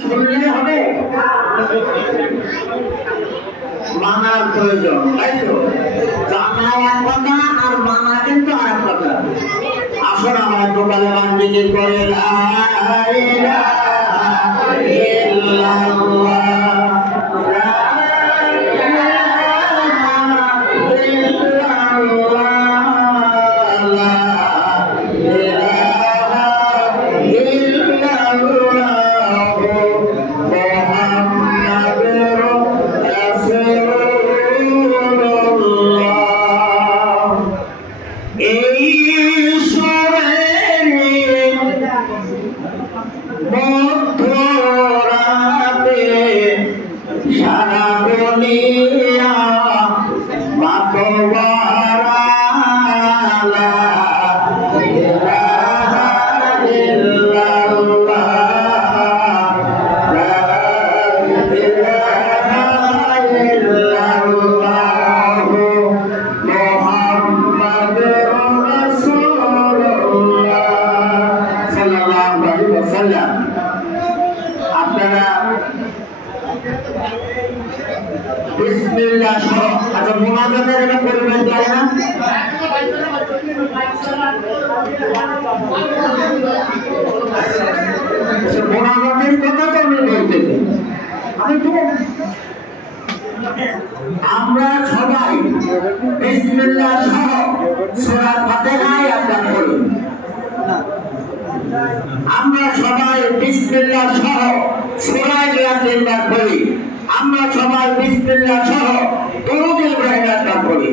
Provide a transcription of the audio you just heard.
শুনলে হবে? মানার প্রয়োজন, তাই তো? জানা এক কথা আর মানা কিন্তু আর এক কথা। আসুন আমরা মান জিকির করে। এই মধ্যরাতে সারা দুনিয়া ওয়াসাল্লাম। আপনারা আচ্ছা আচ্ছা, কথা আমরা সবাই বিসমিল্লাহ সহ সূরা ফাতিহায় আমরা করি আমরা সবাই বিসমিল্লাহ সহ সোনায় ইয়াসিন পাঠ করি। আমরা সবাই বিসমিল্লাহ সহ দরুদ ইব্রাহিম করি।